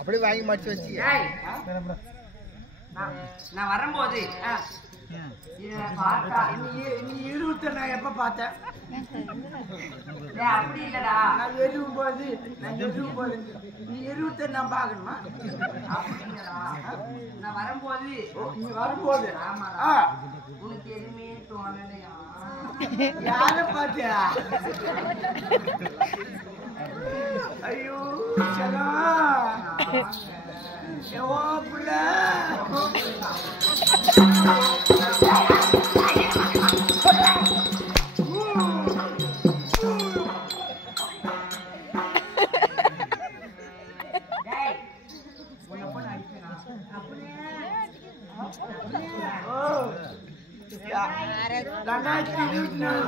அப்படியே வாங்கி மடிச்சு வச்சு நான் வரும்போது நான் எப்ப பார்த்தேன் அப்படி இல்லடா நான் எதுவும் போது நீ 21 நான் பாக்கணுமா நான் வரும்போது நீ வரும்போது ஆமாடா உனக்கு எதுவுமே தோணலையா யார பாத்தியா ஐயோ செல்லம் எவோ புள்ள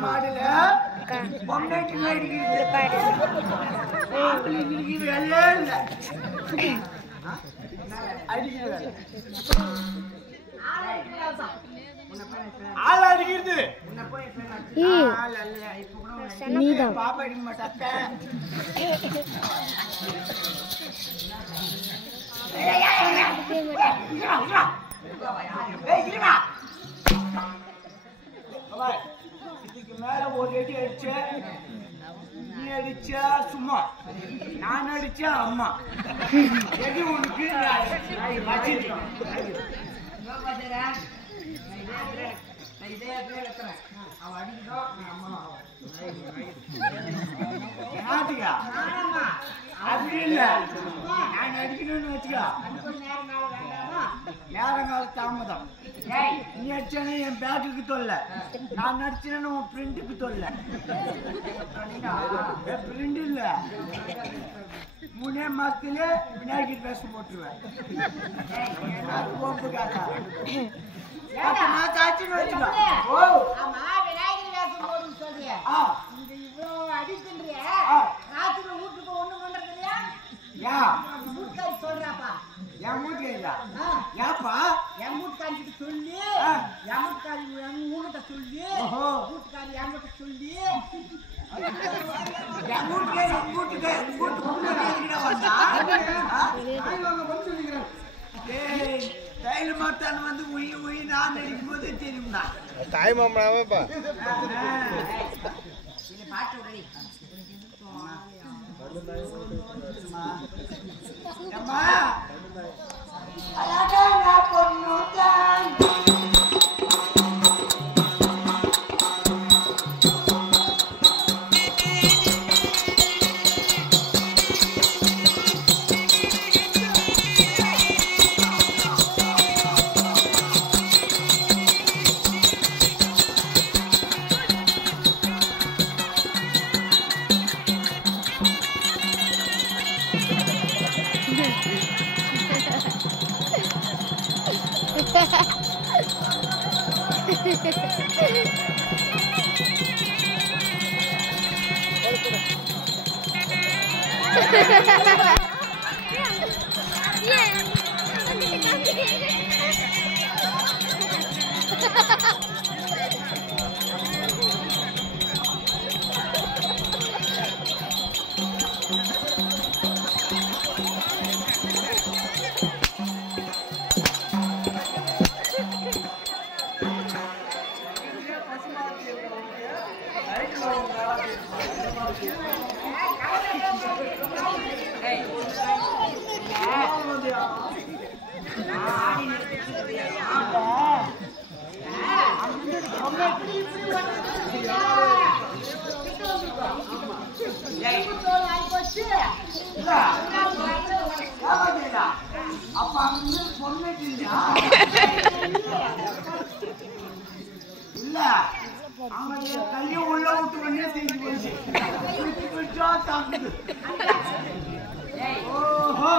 மாடல பொம்மைக்கு ஆள் அடிக்கிறது பாப்பா அடிக்க மாட்டாங்க இதுக்கு மேல ஒரு அடி அடிச்ச நீ அடிச்சா சும்மா நான் அடிச்சா அம்மா எது உனக்கு நாட்டுக்கா அப்படி இல்ல நான் அடிக்கணும்னு வச்சுக்கா நேரங்கால தாமதம் நீ அடிச்சானே என் பேக்குக்கு தொல்ல நான் அடிச்சேன்னு உன் பிரிண்டுக்கு தொல்ல பிரிண்ட் இல்ல 3 மாசத்துல விநாயகர் ட்ரெஸ் போட்டுருவேன் கோப்பு காட்டா நான் சாட்சின்னு வச்சுக்கோ என் வீட்டுல ஏப்பா என் வீட்டுக்காரிக்கிட்ட சொல்லி என் வீட்டுக்காரி உங்ககிட்ட சொல்லி வீட்டுக்காரி என்கிட்ட சொல்லி தைல மாட்டான் வந்து உயிர் நான் அடிக்கும் போதே தெரியும்னா தாய் மாமனாவப்பா அப்ப அங்க பொண்ணுக்கு இல்ல அவங்க கைய உள்ள விட்டு பண்ணே செஞ்சு போச்சு ஓஹோ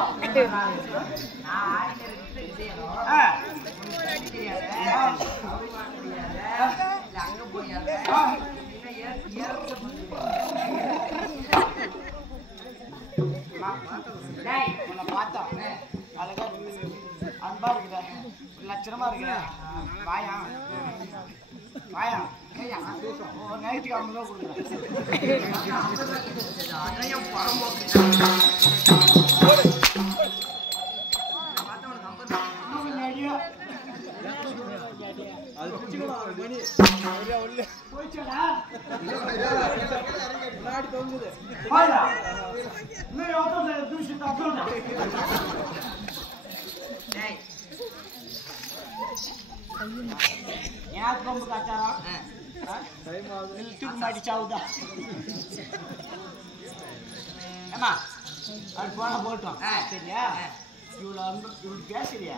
உன்னை பார்த்தா அழகா அன்பா இருக்குதா லட்சணமா இருக்குதா வாயா வாயா நைட்டுக்கு 50 ரூபா யாருக்கு ரொம்ப காட்டாரா மாட்டி சாவுதா ஏமா அது போன போட்டோம் சரியா இவ்வளோ இவ்வளோ பேசுறியா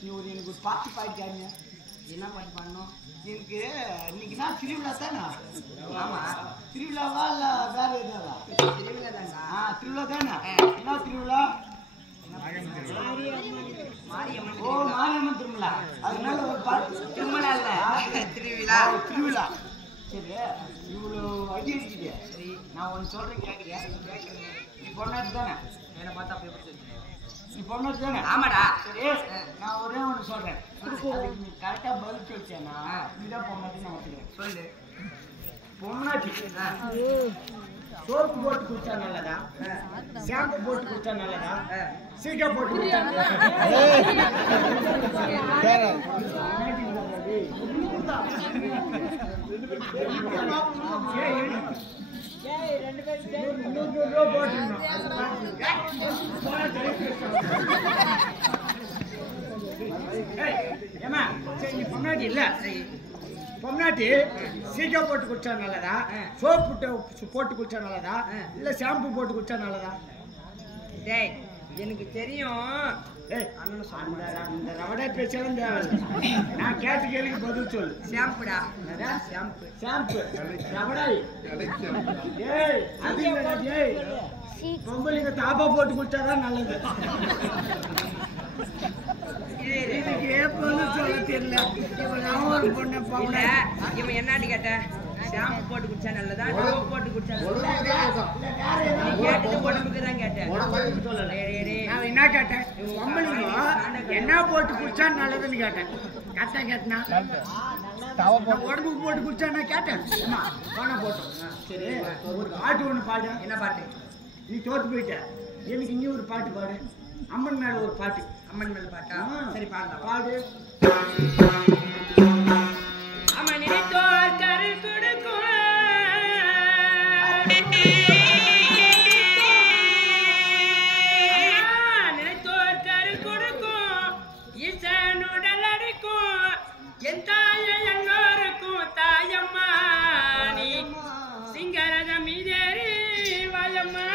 நீ ஒரு எனக்கு ஒரு பாட்டு பாடிக்காங்க என்ன பாட்டு பண்ணணும் எனக்கு இன்னைக்கு நான் திருவிழா தானே ஆமா திருவிழாவா இல்ல வேற எதுவா திருவிழா தான்டா திருவிழா தானே என்ன திருவிழா மாரியம்மன் ஓ மாரியம்மன் திருவிழா அதனால ஒரு பாட்டு திருமணம் இல்ல திருவிழா திருவிழா சரி இவ்வளோ அடி அடிக்குது சரி நான் ஒன்று சொல்றேன் கேட்குறியா நீ பொண்ணாட்டு தானே என்ன பார்த்தா அப்படி எப்படி சொல்றீங்க? நீ பொண்ணாட்டு தானே ஆமாடா சரி நான் ஒரே ஒன்று சொல்றேன் அதுக்கு நீ கரெக்டாக பதில் சொல்லிச்சேன்னா நீதான் பொண்ணாட்டி நான் ஒத்துக்கிறேன் சொல்லு பொண்ணாட்டி சோப்பு போட்டு குடிச்சா நல்லதா ஷாம்பு போட்டு குடிச்சா நல்லதா சீக்கா போட்டு குடிச்சா ஏமா சரி நீ பொண்ணாட்டி இல்ல பொம்னாட்டி சீக்கா போட்டு குடிச்சா நல்லதா சோப்பு போட்டு குடிச்சா நல்லதா இல்ல ஷாம்பு போட்டு குடிச்சா நல்லதா டேய் எனக்கு தெரியும் அந்த ரவடா பேச்சாலும் தேவையில்லை நான் கேட்ட கேள்விக்கு பதில் சொல்லு ஷாம்புடா ஷாம்பு ஷாம்பு ரவடாய் ஏய் அது இல்லடா ஏய் பொம்பளைங்க தாப்பா போட்டு குடிச்சாதான் நல்லது இதுக்கு ஏப்பன்னு சொல்ல தெரியல இவன் நான் ஒரு பொண்ணை இல்ல பொம்பளை இவன் என்னாடி கேட்ட ஷாம்பு போட்டு குடிச்சா நல்லதா சோப்பு போட்டு குடிச்சா நல்லதா கேட்டது உடம்புக்கு தான் கேட்டேன் நான் என்ன கேட்டேன் பொம்பளைங்க என்ன போட்டு குடிச்சா நல்லதுன்னு கேட்டேன் கரெக்டா கேட்டனா உடம்புக்கு போட்டு குடிச்சா நான் கேட்டேன் போன போட்டோம் சரி ஒரு பாட்டு ஒண்ணு பாடு என்ன பாட்டு நீ தோத்து போயிட்ட எனக்கு இங்க ஒரு பாட்டு பாடு அம்மன் மேல ஒரு பாட்டு அம்மன் மேல பாட்டா சரி பாடலாம் பாடு அம்மன் நினைத்தோர் கருள் கொடுக்கும் நினைத்தோர் கருள் கொடுக்கும் ஈசனுடல் அடிக்கும் என் தாயை எல்லோருக்கும் தாயம்மா நீ சிங்கரத மீதேறி வாயம்மா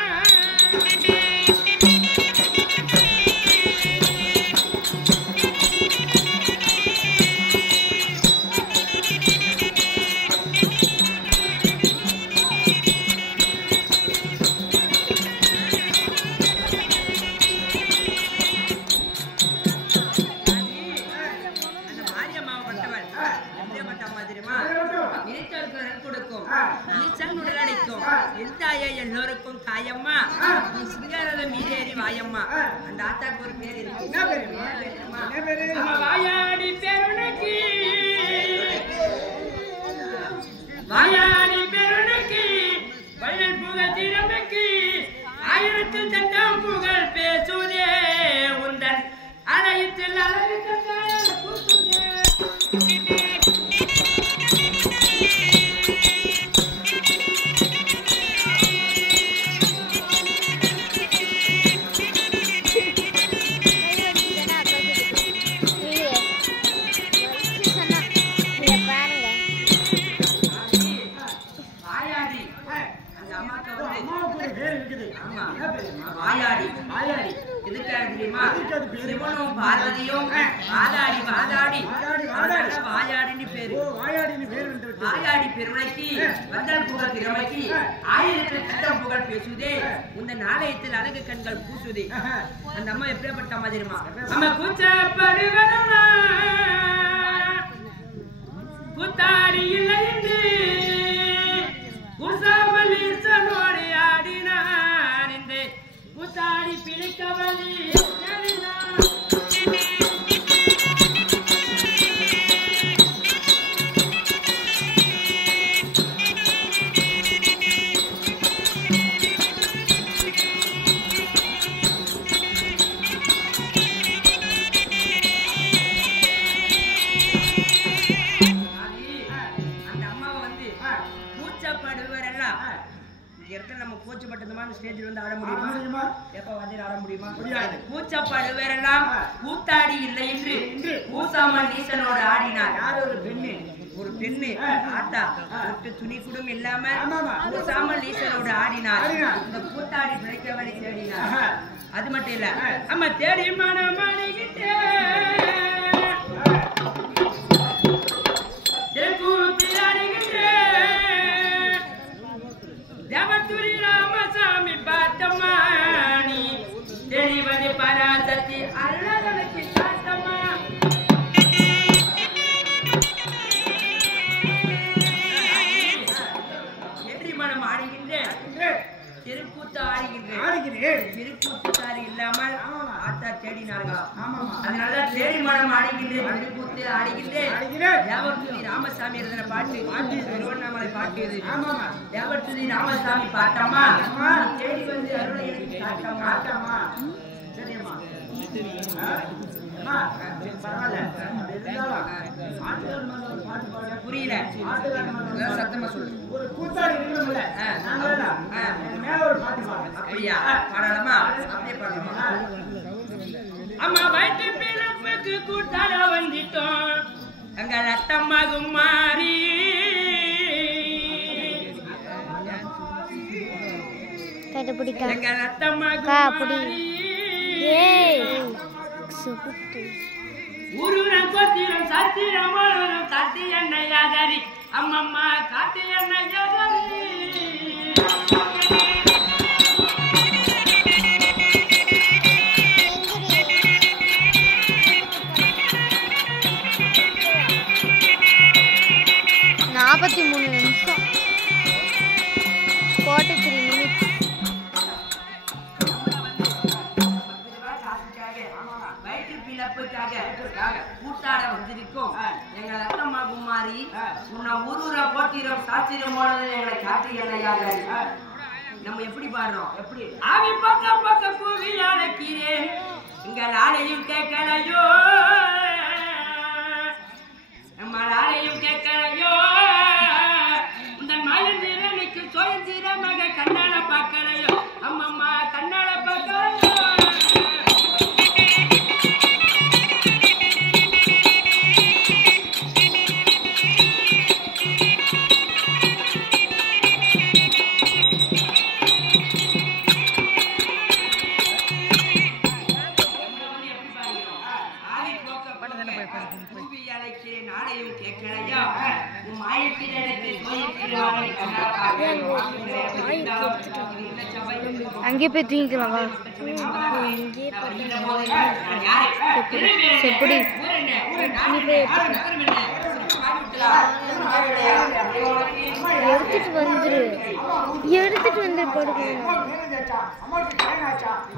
எல்லோருக்கும் தாயம்மா நீ சிங்காரத மீதேறி வாயம்மா அந்த ஆத்தாக்கு ஒரு பேர் இருக்கு வாயாடி பெருணுக்கு வாயாடி பெருணுக்கு வள்ளல் புகழ் திறமைக்கு ஆயிரத்தில் தந்தாம் புகழ் பேசுதே உந்தன் அலையத்தில் அழகு சிவனும் பார்வதியும் வாதாடி வாதாடி வாயாடின்னு பேரு. வாயாடி பெருமைக்கு வந்தல் புகழ் திறமைக்கு ஆயிரத்தில் கண்டம் புகழ் பேசுதே. இந்த நாளையத்தில் அழகு கண்கள் பூசுதே. அந்த அம்மா எப்படிப்பட்ட அம்மா தெரியுமா? நம்ம கூச்சப்படுவதா கூத்தாடி இல்லை என்று குசாமலீசனோடு ஆடினார் என்று கூத்தாடி பிழைக்கவதி கூத்தாடி இல்லை என்று கூசாமல் நீசனோடு ஆடினார். ஒரு பெண்ணு ஆத்தா ஒட்டு துணி குடும் இல்லாம கூசாமல் நீசனோடு ஆடினார். இந்த கூத்தாடி பிழைக்க வழி தேடினார். அது மட்டும் இல்ல, அம்மா தேடி மனம் தேவத்துரி ராமசாமி பார்த்தமானி தெளிவது பராசக்தி அல்லதனுக்கு காத்தமா. எப்படி மனம் ஆடுகின்றேன், திருக்கூத்து ஆடுகின்றேன். திருக்கூத்துக்காரி இல்லாமல் ஆத்தா தேடினார்கள். அதனாலதான் தேடி மனம் ஆடுகின்றேன், திருக்கூத்து ஆடுகின்றேன். தேவத்துரி ராமசாமி எழுதின பாட்டு திருவண்ணாமலை பாட்டு இது. தேவத்துரி ராமசாமி பாட்டம்மா தேடி வந்து அருளை எனக்கு காட்டமா. சரியம்மா புரியல, சத்தமா சொல்லு. அப்படியா பாடலாமா? அப்படியே பாடலாமா? அம்மா வயிற்று பிறப்புக்கு கூட்டாட வந்துட்டோம் அங்க ரத்தமாகும் மாறி எங்க ரத்தமாகும் மாறி ஊருடன் கோத்திரம் சத்திரம் காட்டி எண்ணெய் யாதரி அம்மம்மா காட்டி எண்ணெய் யாதரி. கூட்டாட வந்திருக்கோம் எங்க ரத்தம்மா குமாரி உன்னை ஊரூரா போட்டிரும் சாத்திரம் போனது எங்களை காட்டி எல்லையாக. நம்ம எப்படி பாடுறோம்? எப்படி ஆவி பக்க பக்க கூவி அழைக்கிறேன் இங்க நாளையும் கேட்கலையோ, நம்ம நாளையும் கேட்கலையோ. இந்த மயந்திரனுக்கு சுயந்திரமாக கண்ணால பார்க்கலையோ, அம்மம்மா கண்ணால பார்க்கலையோ. அங்கே போய் தூங்கிக்கலாம் வா. எப்படி எடுத்துட்டு வந்துரு படுக்க.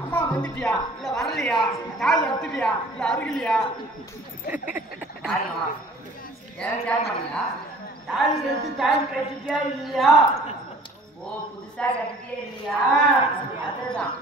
அம்மா வந்துட்டியா இல்ல வரலையா? தாய் எடுத்துட்டியா இல்ல அருகிலியா? தாய் எடுத்து தாய் கட்டிட்டியா இல்லையா? ஓ புதுசா கட்டிட்டே இல்லையா? அதுதான்